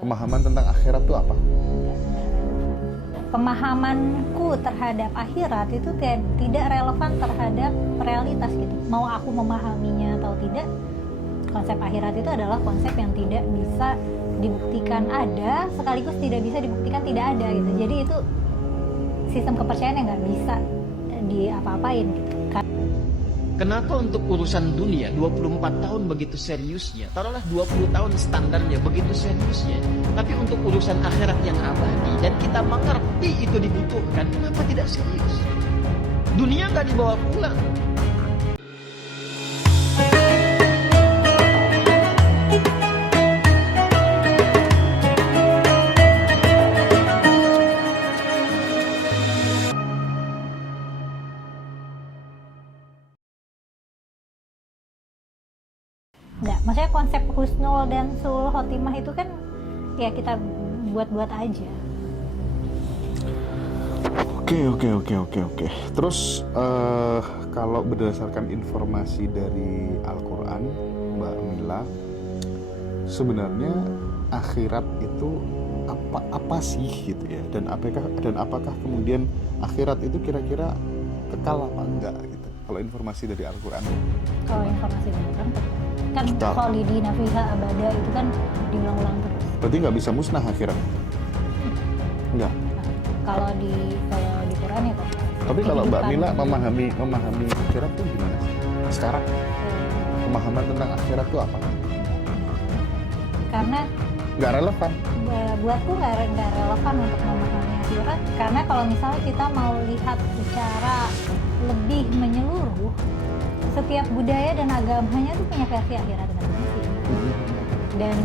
Pemahaman tentang akhirat itu apa? Pemahamanku terhadap akhirat itu tidak relevan terhadap realitas gitu. Mau aku memahaminya atau tidak, konsep akhirat itu adalah konsep yang tidak bisa dibuktikan ada, sekaligus tidak bisa dibuktikan tidak ada gitu. Jadi itu sistem kepercayaan yang nggak bisa diapa-apain gitu. Kenapa untuk urusan dunia 24 tahun begitu seriusnya? Taruhlah 20 tahun standarnya begitu seriusnya. Tapi untuk urusan akhirat yang abadi dan kita mengerti itu dibutuhkan, kenapa tidak serius? Dunia nggak dibawa pulang. Nggak, maksudnya konsep husnul dan sul khotimah itu kan ya kita buat-buat aja. Oke. Terus kalau berdasarkan informasi dari Al-Quran, Mbak Mila, sebenarnya akhirat itu apa sih gitu ya? Dan apakah kemudian akhirat itu kira-kira kekal apa enggak gitu? Kalau informasi dari Al-Quran. Kalau informasi dari kan khalidina fiha abada itu kan diulang-ulang terus. Berarti nggak bisa musnah akhirat? Enggak. Kalau di Quran ya kok. Tapi kalau Mbak Mila memahami akhirat itu gimana sih? Sekarang pemahaman tentang akhirat itu apa? Karena Nggak relevan. buatku nggak relevan untuk memahami akhirat. Karena kalau misalnya kita mau lihat secara lebih menyeluruh, setiap budaya dan agamanya itu punya versi akhirat masing-masing. Dan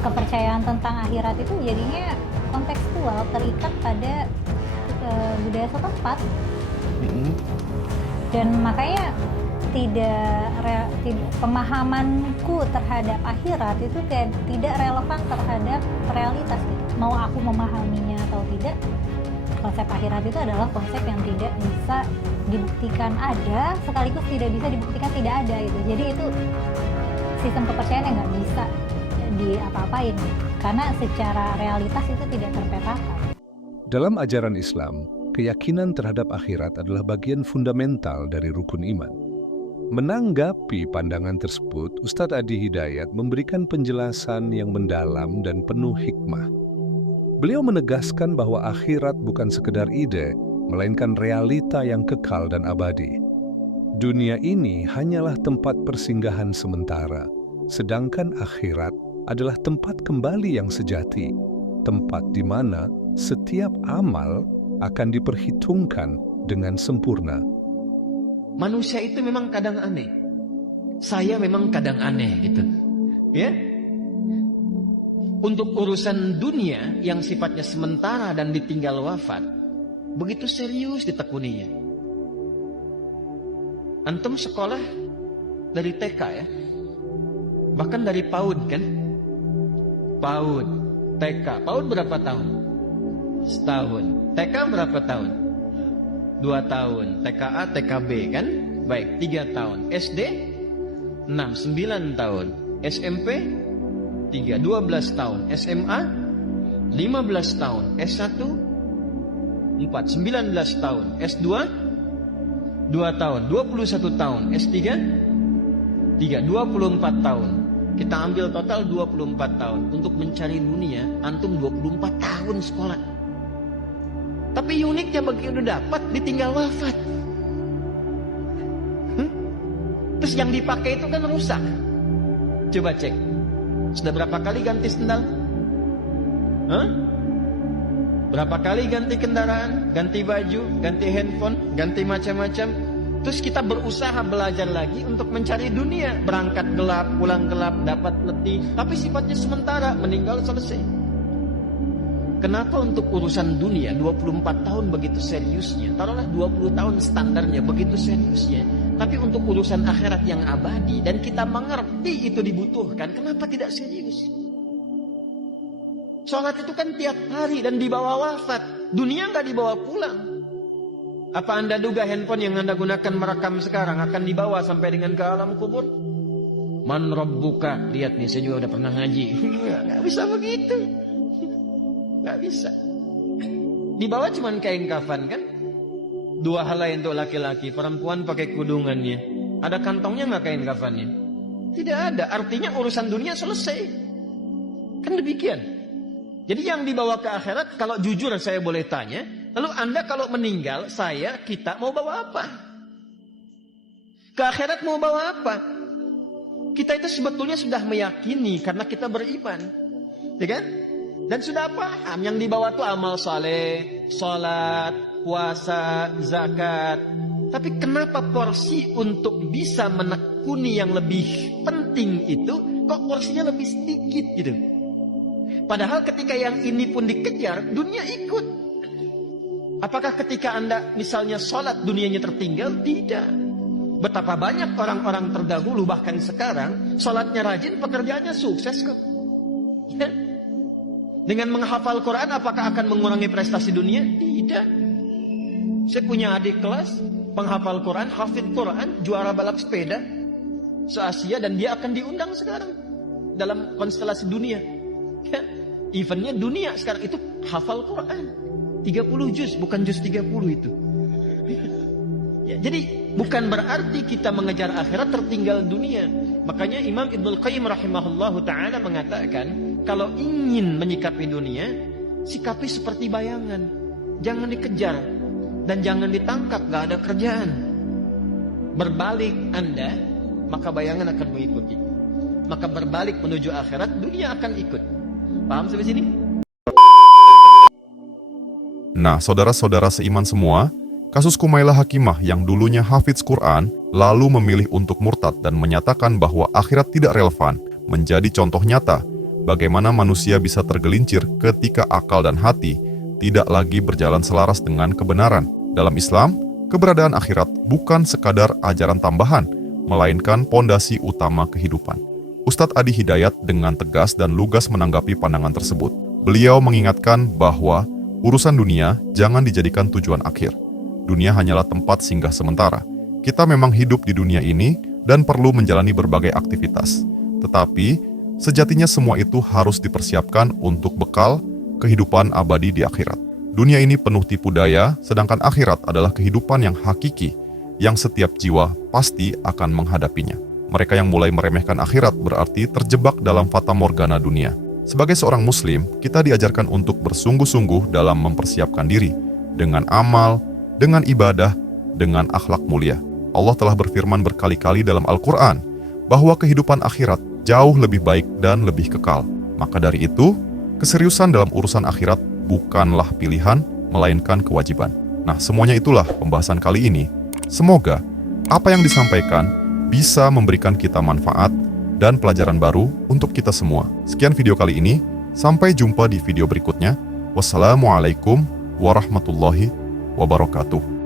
kepercayaan tentang akhirat itu jadinya kontekstual, terikat pada budaya setempat. Dan makanya pemahamanku terhadap akhirat itu tidak relevan terhadap realitas gitu. Mau aku memahaminya atau tidak, konsep akhirat itu adalah konsep yang tidak bisa dibuktikan ada, sekaligus tidak bisa dibuktikan tidak ada gitu. Jadi itu sistem kepercayaan yang nggak bisa diapa-apain gitu. Karena secara realitas itu tidak terpetakan. Dalam ajaran Islam, keyakinan terhadap akhirat adalah bagian fundamental dari rukun iman. Menanggapi pandangan tersebut, Ustadz Adi Hidayat memberikan penjelasan yang mendalam dan penuh hikmah. Beliau menegaskan bahwa akhirat bukan sekedar ide, melainkan realita yang kekal dan abadi. Dunia ini hanyalah tempat persinggahan sementara, sedangkan akhirat adalah tempat kembali yang sejati, tempat di mana setiap amal akan diperhitungkan dengan sempurna. Manusia itu memang kadang aneh. Saya memang kadang aneh gitu. Ya? Untuk urusan dunia yang sifatnya sementara dan ditinggal wafat, begitu serius ditekuninya. Antum sekolah dari TK ya? Bahkan dari PAUD kan? PAUD, TK. PAUD berapa tahun? Setahun. TK berapa tahun? 2 tahun. TKA, TKB kan? Baik, 3 tahun. SD 6, 9 tahun. SMP 3, 12 tahun. SMA 15 tahun. S1 4, 19 tahun. S2 2 tahun. 21 tahun. S3 3, 24 tahun. Kita ambil total 24 tahun. Untuk mencari dunia, antum 24 tahun sekolah. Tapi uniknya begitu dapat, ditinggal wafat. Terus yang dipakai itu kan rusak. Coba cek. Sudah berapa kali ganti sendal? Berapa kali ganti kendaraan, ganti baju, ganti handphone, ganti macam-macam. Terus kita berusaha belajar lagi untuk mencari dunia. Berangkat gelap, pulang gelap, dapat letih. Tapi sifatnya sementara, meninggal selesai. Kenapa untuk urusan dunia 24 tahun begitu seriusnya? Taruhlah 20 tahun standarnya begitu seriusnya. Tapi untuk urusan akhirat yang abadi dan kita mengerti itu dibutuhkan, kenapa tidak serius? Sholat itu kan tiap hari dan dibawa wafat. Dunia nggak dibawa pulang. Apa Anda duga handphone yang Anda gunakan merekam sekarang akan dibawa sampai dengan ke alam kubur? Man rabbuka? Lihat nih, saya juga udah pernah ngaji. Nggak bisa begitu. Nggak bisa. Di bawah cuma kain kafan kan? 2 helai untuk laki-laki, perempuan pakai kudungannya. Ada kantongnya nggak kain kafannya? Tidak ada. Artinya urusan dunia selesai. Kan demikian. Jadi yang dibawa ke akhirat, kalau jujur saya boleh tanya, lalu Anda kalau meninggal, kita mau bawa apa? Ke akhirat mau bawa apa? Kita itu sebetulnya sudah meyakini karena kita beriman. Ya kan? Dan sudah paham yang dibawa itu amal saleh, salat, puasa, zakat. Tapi kenapa porsi untuk bisa menekuni yang lebih penting itu kok porsinya lebih sedikit gitu? Padahal ketika yang ini pun dikejar, dunia ikut. Apakah ketika Anda misalnya salat dunianya tertinggal? Tidak. Betapa banyak orang-orang terdahulu bahkan sekarang salatnya rajin, pekerjaannya sukses kok. Ya. Dengan menghafal Quran apakah akan mengurangi prestasi dunia? Tidak. Saya punya adik kelas penghafal Quran, hafid Quran, juara balap sepeda se-Asia, dan dia akan diundang sekarang dalam konstelasi dunia. Ya. Eventnya dunia sekarang itu hafal Quran 30 juz, bukan juz 30 itu. Ya, jadi bukan berarti kita mengejar akhirat tertinggal dunia. Makanya Imam Ibnul Qayyim rahimahullahu ta'ala mengatakan, kalau ingin menyikapi dunia, sikapi seperti bayangan. Jangan dikejar dan jangan ditangkap, gak ada kerjaan. Berbalik Anda, maka bayangan akan mengikuti. Maka berbalik menuju akhirat, dunia akan ikut. Paham sampai sini? Nah, saudara-saudara seiman semua, kasus Kumailah Hakimah yang dulunya hafidz Quran, lalu memilih untuk murtad dan menyatakan bahwa akhirat tidak relevan, menjadi contoh nyata bagaimana manusia bisa tergelincir ketika akal dan hati tidak lagi berjalan selaras dengan kebenaran. Dalam Islam, keberadaan akhirat bukan sekadar ajaran tambahan, melainkan pondasi utama kehidupan. Ustadz Adi Hidayat dengan tegas dan lugas menanggapi pandangan tersebut. Beliau mengingatkan bahwa urusan dunia jangan dijadikan tujuan akhir. Dunia hanyalah tempat singgah sementara. Kita memang hidup di dunia ini dan perlu menjalani berbagai aktivitas. Tetapi, sejatinya semua itu harus dipersiapkan untuk bekal kehidupan abadi di akhirat. Dunia ini penuh tipu daya, sedangkan akhirat adalah kehidupan yang hakiki, yang setiap jiwa pasti akan menghadapinya. Mereka yang mulai meremehkan akhirat berarti terjebak dalam fata morgana dunia. Sebagai seorang muslim, kita diajarkan untuk bersungguh-sungguh dalam mempersiapkan diri, dengan amal, dengan ibadah, dengan akhlak mulia. Allah telah berfirman berkali-kali dalam Al-Quran, bahwa kehidupan akhirat jauh lebih baik dan lebih kekal. Maka dari itu, keseriusan dalam urusan akhirat bukanlah pilihan, melainkan kewajiban. Nah, semuanya itulah pembahasan kali ini. Semoga apa yang disampaikan bisa memberikan kita manfaat dan pelajaran baru untuk kita semua. Sekian video kali ini, sampai jumpa di video berikutnya. Wassalamualaikum warahmatullahi wabarakatuh.